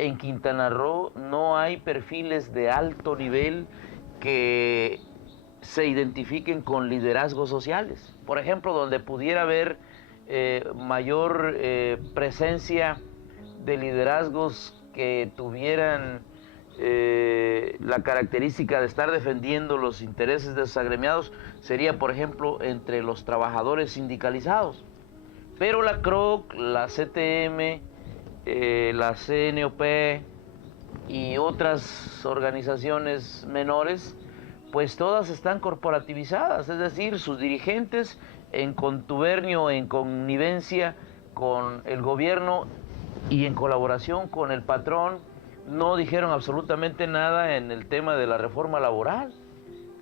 en Quintana Roo no hay perfiles de alto nivel que se identifiquen con liderazgos sociales. Por ejemplo, donde pudiera haber mayor presencia de liderazgos que tuvieran la característica de estar defendiendo los intereses de sus agremiados, sería, por ejemplo, entre los trabajadores sindicalizados. Pero la CROC, la CTM, la CNOP y otras organizaciones menores, pues todas están corporativizadas, es decir, sus dirigentes en contubernio, en connivencia con el gobierno y en colaboración con el patrón, no dijeron absolutamente nada en el tema de la reforma laboral,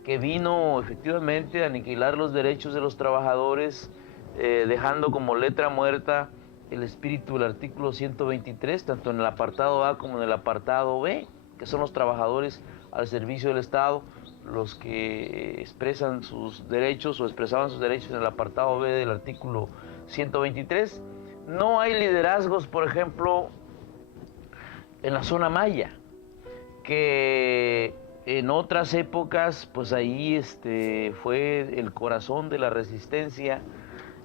que vino efectivamente a aniquilar los derechos de los trabajadores, dejando como letra muerta el espíritu del artículo 123, tanto en el apartado A como en el apartado B, que son los trabajadores al servicio del Estado, los que expresan sus derechos o expresaban sus derechos en el apartado B del artículo 123. No hay liderazgos, por ejemplo, en la zona maya, que en otras épocas, pues ahí fue el corazón de la resistencia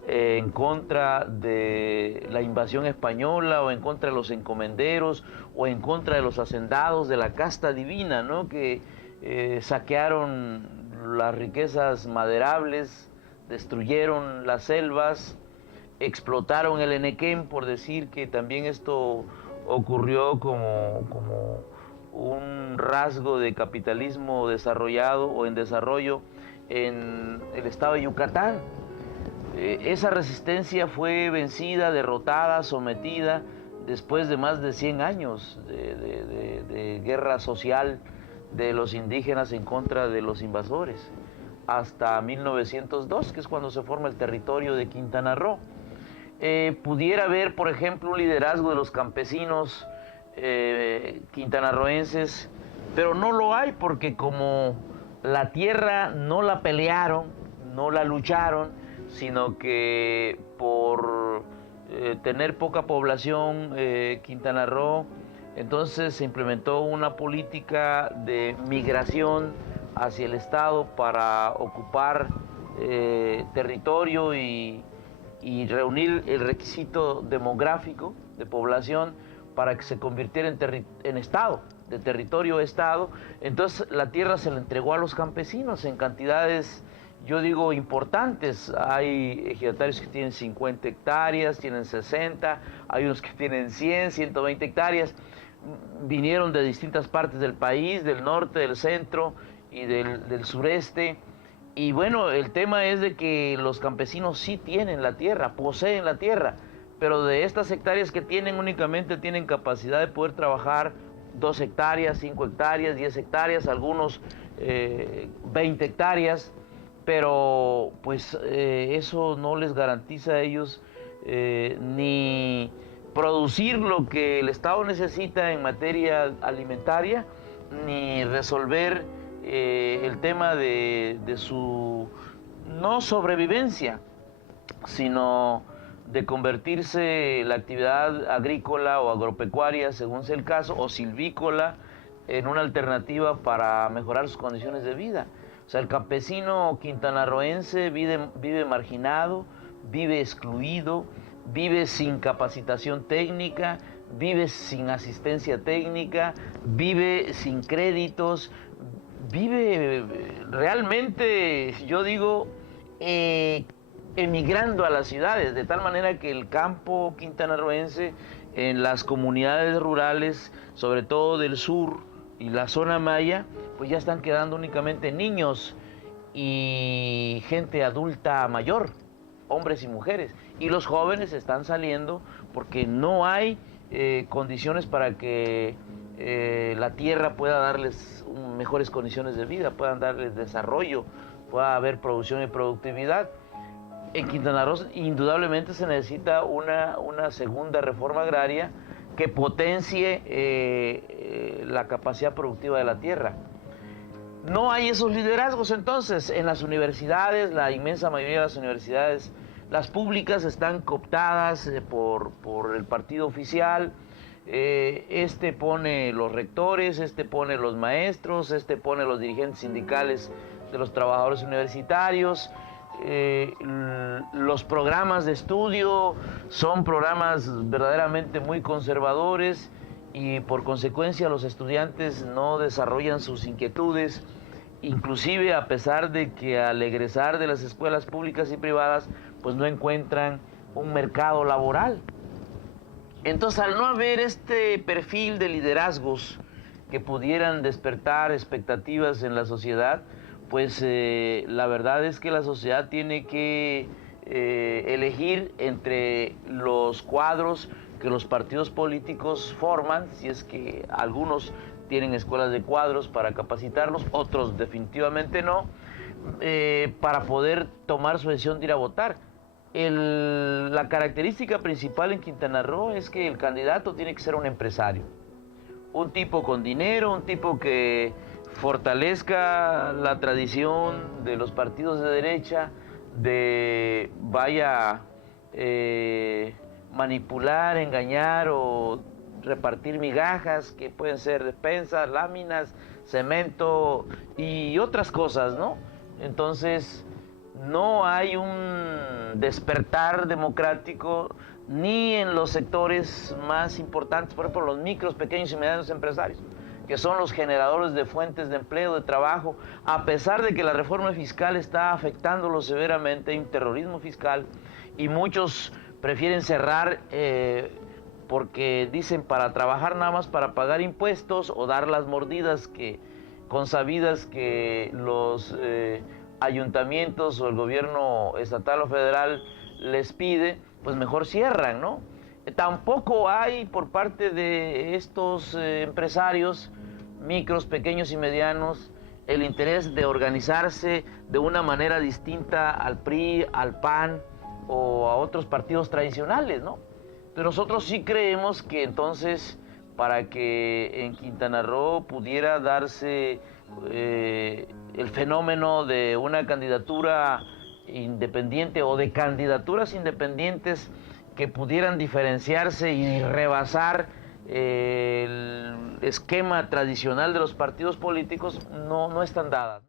en contra de la invasión española, o en contra de los encomenderos, o en contra de los hacendados de la casta divina, ¿no? Que saquearon las riquezas maderables, destruyeron las selvas, explotaron el Enequén, por decir que también esto ocurrió como un rasgo de capitalismo desarrollado o en desarrollo en el estado de Yucatán. Esa resistencia fue vencida, derrotada, sometida después de más de 100 años de guerra social de los indígenas en contra de los invasores, hasta 1902, que es cuando se forma el territorio de Quintana Roo. Pudiera haber, por ejemplo, un liderazgo de los campesinos quintanarroenses, pero no lo hay, porque como la tierra no la pelearon, no la lucharon, sino que por tener poca población Quintana Roo, entonces se implementó una política de migración hacia el estado para ocupar territorio y reunir el requisito demográfico de población para que se convirtiera en estado, de territorio a estado. Entonces la tierra se le entregó a los campesinos en cantidades, yo digo, importantes. Hay ejidatarios que tienen 50 hectáreas, tienen 60, hay unos que tienen 100, 120 hectáreas. Vinieron de distintas partes del país, del norte, del centro y del sureste. Y bueno, el tema es de que los campesinos sí tienen la tierra, poseen la tierra, pero de estas hectáreas que tienen, únicamente tienen capacidad de poder trabajar 2 hectáreas, 5 hectáreas, 10 hectáreas, algunos 20 hectáreas, pero pues eso no les garantiza a ellos ni producir lo que el Estado necesita en materia alimentaria, ni resolver el tema de su no sobrevivencia, sino de convertirse la actividad agrícola o agropecuaria, según sea el caso, o silvícola, en una alternativa para mejorar sus condiciones de vida. O sea, el campesino quintanarroense vive marginado, vive excluido, vive sin capacitación técnica, vive sin asistencia técnica, vive sin créditos, vive realmente, yo digo, emigrando a las ciudades, de tal manera que el campo quintanarroense, en las comunidades rurales, sobre todo del sur y la zona maya, pues ya están quedando únicamente niños y gente adulta mayor, hombres y mujeres, y los jóvenes están saliendo porque no hay condiciones para que la tierra pueda darles mejores condiciones de vida, puedan darles desarrollo, pueda haber producción y productividad. En Quintana Roo indudablemente se necesita una segunda reforma agraria que potencie la capacidad productiva de la tierra. No hay esos liderazgos entonces en las universidades. La inmensa mayoría de las universidades, las públicas, están cooptadas por el partido oficial. Este pone los rectores, este pone los maestros, este pone los dirigentes sindicales de los trabajadores universitarios. Los programas de estudio son programas verdaderamente muy conservadores y por consecuencia los estudiantes no desarrollan sus inquietudes, inclusive a pesar de que al egresar de las escuelas públicas y privadas pues no encuentran un mercado laboral. Entonces, al no haber este perfil de liderazgos que pudieran despertar expectativas en la sociedad, pues la verdad es que la sociedad tiene que elegir entre los cuadros que los partidos políticos forman, si es que algunos tienen escuelas de cuadros para capacitarlos, otros definitivamente no, para poder tomar su decisión de ir a votar. La característica principal en Quintana Roo es que el candidato tiene que ser un empresario, un tipo con dinero, un tipo que fortalezca la tradición de los partidos de derecha, de manipular, engañar o repartir migajas que pueden ser despensas, láminas, cemento y otras cosas, ¿no? Entonces, no hay un despertar democrático ni en los sectores más importantes, por ejemplo, los micros, pequeños y medianos empresarios, que son los generadores de fuentes de empleo, de trabajo, a pesar de que la reforma fiscal está afectándolos severamente, hay un terrorismo fiscal y muchos prefieren cerrar porque dicen para trabajar nada más para pagar impuestos o dar las mordidas que consabidas que los ayuntamientos o el gobierno estatal o federal les pide, pues mejor cierran, ¿no? Tampoco hay por parte de estos empresarios, micros, pequeños y medianos, el interés de organizarse de una manera distinta al PRI, al PAN o a otros partidos tradicionales, ¿no? Pero nosotros sí creemos que entonces, para que en Quintana Roo pudiera darse el fenómeno de una candidatura independiente o de candidaturas independientes que pudieran diferenciarse y rebasar el esquema tradicional de los partidos políticos, no están dadas.